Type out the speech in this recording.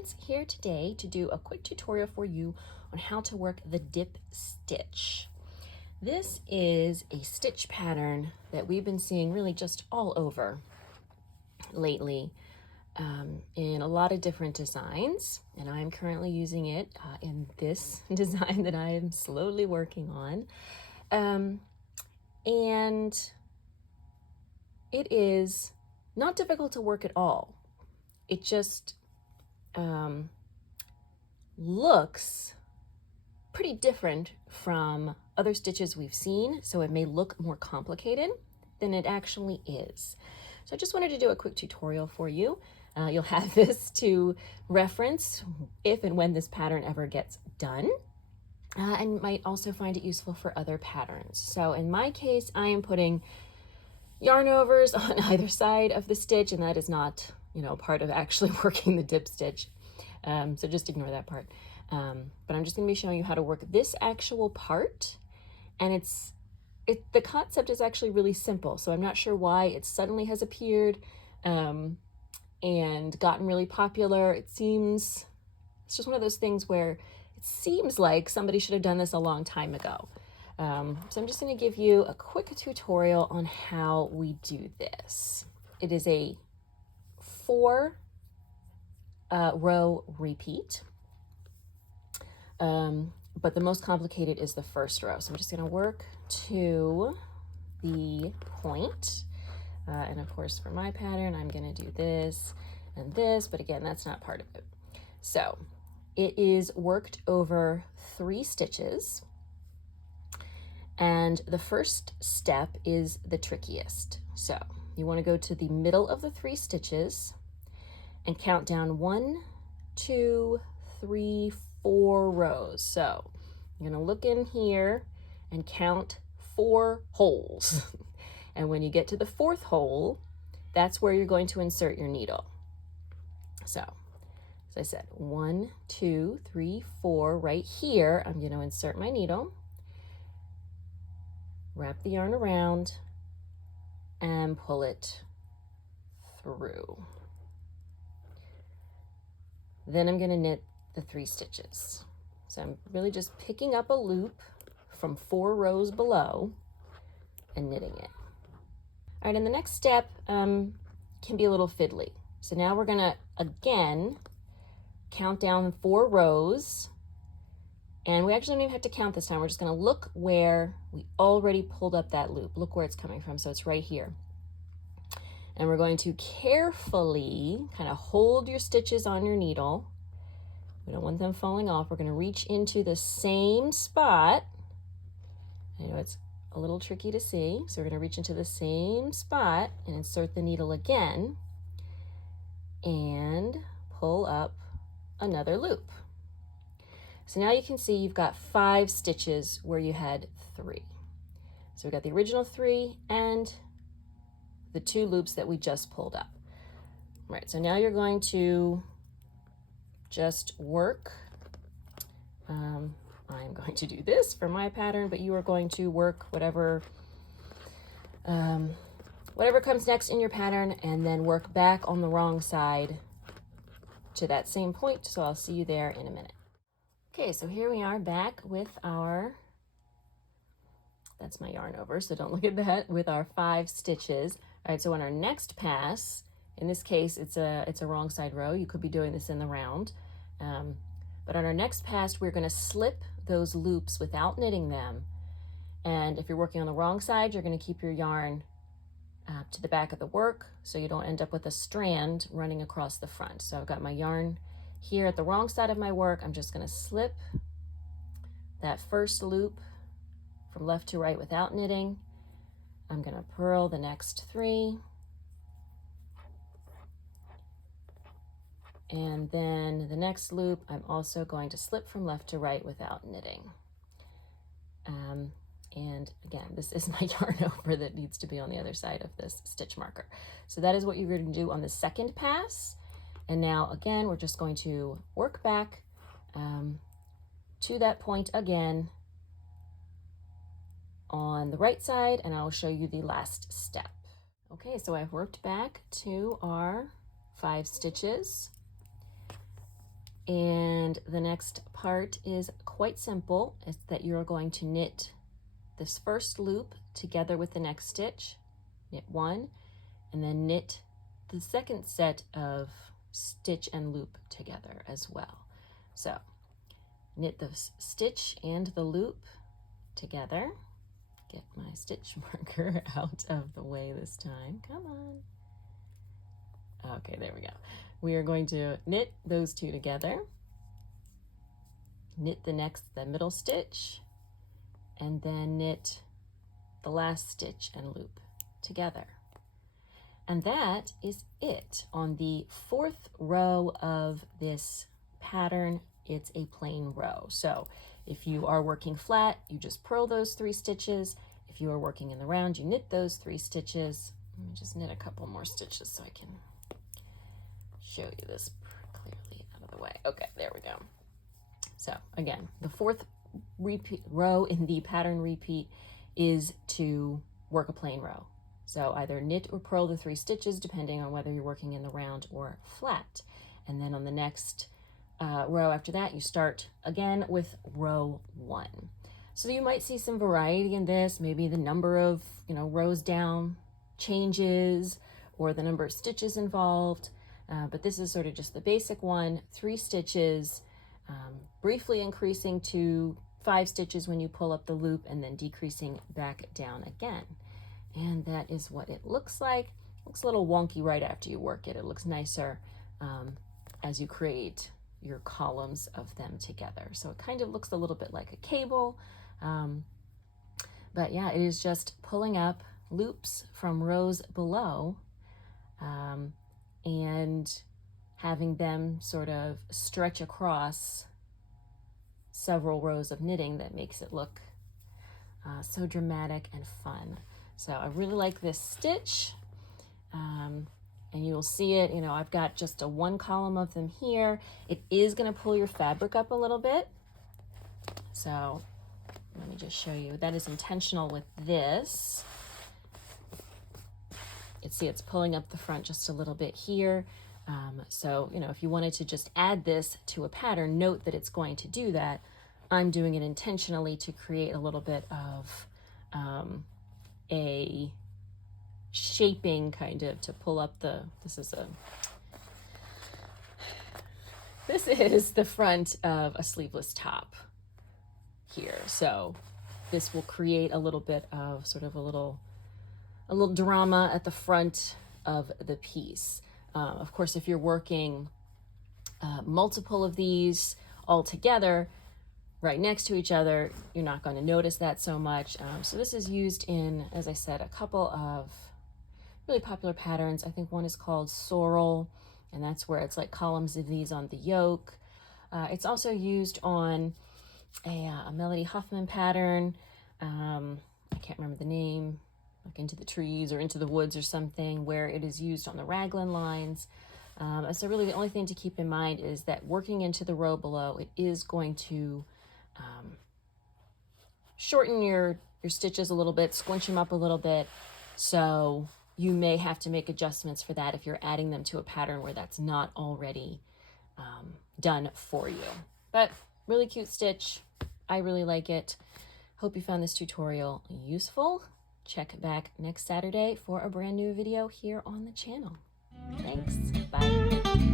minutes here today to do a quick tutorial for you on how to work the dip stitch. This is a stitch pattern that we've been seeing really just all over lately in a lot of different designs, and I'm currently using it in this design that I am slowly working on. And it is not difficult to work at all. It just looks pretty different from other stitches we've seen, so it may look more complicated than it actually is. So I just wanted to do a quick tutorial for you. You'll have this to reference if and when this pattern ever gets done, and might also find it useful for other patterns. So in my case, I am putting yarn overs on either side of the stitch, and that is not, part of actually working the dip stitch. So just ignore that part. But I'm just going to be showing you how to work this actual part, and the concept is actually really simple. So I'm not sure why it suddenly has appeared and gotten really popular. It's just one of those things where it seems like somebody should have done this a long time ago. So I'm just going to give you a quick tutorial on how we do this. It is a 4 row repeat, but the most complicated is the first row. So I'm just going to work to the point, and of course for my pattern I'm going to do this and this, but again that's not part of it. So it is worked over 3 stitches, and the first step is the trickiest. So you want to go to the middle of the 3 stitches and count down 1, 2, 3, 4 rows. So you're going to look in here and count 4 holes. And when you get to the 4th hole, that's where you're going to insert your needle. So as I said, 1, 2, 3, 4, right here, I'm going to insert my needle, wrap the yarn around, and pull it through. Then I'm going to knit the 3 stitches. So I'm really just picking up a loop from 4 rows below and knitting it. All right, and the next step can be a little fiddly. So now we're going to again count down 4 rows, and we actually don't even have to count this time. We're just going to look where we already pulled up that loop. Look where it's coming from. So it's right here. And we're going to carefully kind of hold your stitches on your needle. We don't want them falling off. We're going to reach into the same spot. I know it's a little tricky to see. So we're going to reach into the same spot and insert the needle again and pull up another loop. So now you can see you've got 5 stitches where you had 3. So we got the original 3 and the 2 loops that we just pulled up. All right, so now you're going to just work. I'm going to do this for my pattern, but you are going to work whatever comes next in your pattern, and then work back on the wrong side to that same point. So I'll see you there in a minute. Okay, so here we are back with that's my yarn over, so don't look at that, with our 5 stitches. All right, so on our next pass, in this case, it's a wrong side row. You could be doing this in the round. But on our next pass, we're going to slip those loops without knitting them. And if you're working on the wrong side, you're going to keep your yarn to the back of the work so you don't end up with a strand running across the front. So I've got my yarn here at the wrong side of my work. I'm just going to slip that first loop from left to right without knitting. I'm going to purl the next 3. And then the next loop, I'm also going to slip from left to right without knitting. And again, this is my yarn over that needs to be on the other side of this stitch marker. So that is what you're going to do on the second pass. And now again, we're just going to work back to that point again on the right side, and I'll show you the last step. Okay, so I've worked back to our 5 stitches. And the next part is quite simple. It's that you're going to knit this first loop together with the next stitch, knit one, and then knit the second set of stitch and loop together as well. So knit the stitch and the loop together. Get my stitch marker out of the way this time. Come on. Okay, there we go. We are going to knit those two together, knit the middle stitch, and then knit the last stitch and loop together. And that is it. On the fourth row of this pattern, it's a plain row. So if you are working flat, you just purl those 3 stitches. If you are working in the round, you knit those 3 stitches. Let me just knit a couple more stitches so I can show you this clearly out of the way. Okay, there we go. So again, the fourth row in the pattern repeat is to work a plain row. So either knit or purl the 3 stitches depending on whether you're working in the round or flat. And then on the next row after that, you start again with row 1. So you might see some variety in this. Maybe the number of rows down changes, or the number of stitches involved. But this is sort of just the basic one: 3 stitches, briefly increasing to 5 stitches when you pull up the loop, and then decreasing back down again. And that is what it looks like. It looks a little wonky right after you work it. It looks nicer as you create your columns of them together. So it kind of looks a little bit like a cable. But yeah, it is just pulling up loops from rows below and having them sort of stretch across several rows of knitting that makes it look so dramatic and fun. So I really like this stitch, and you'll see it, I've got just a 1 column of them here. It is going to pull your fabric up a little bit. So let me just show you. That is intentional with this. You can see it's pulling up the front just a little bit here. So, if you wanted to just add this to a pattern, note that it's going to do that. I'm doing it intentionally to create a little bit of a shaping, kind of, to pull up this is the front of a sleeveless top here. So this will create a little bit of sort of a little drama at the front of the piece. Of course, if you're working multiple of these all together right next to each other, you're not going to notice that so much. So this is used in, as I said, a couple of really popular patterns. I think one is called Sorrel, and that's where it's like columns of these on the yoke. It's also used on a Melody Huffman pattern. I can't remember the name, like Into the Trees or Into the Woods or something, where it is used on the raglan lines. So really the only thing to keep in mind is that working into the row below, it is going to shorten your stitches a little bit, squinch them up a little bit. So you may have to make adjustments for that if you're adding them to a pattern where that's not already done for you. But really cute stitch. I really like it. Hope you found this tutorial useful. Check back next Saturday for a brand new video here on the channel. Thanks. Bye.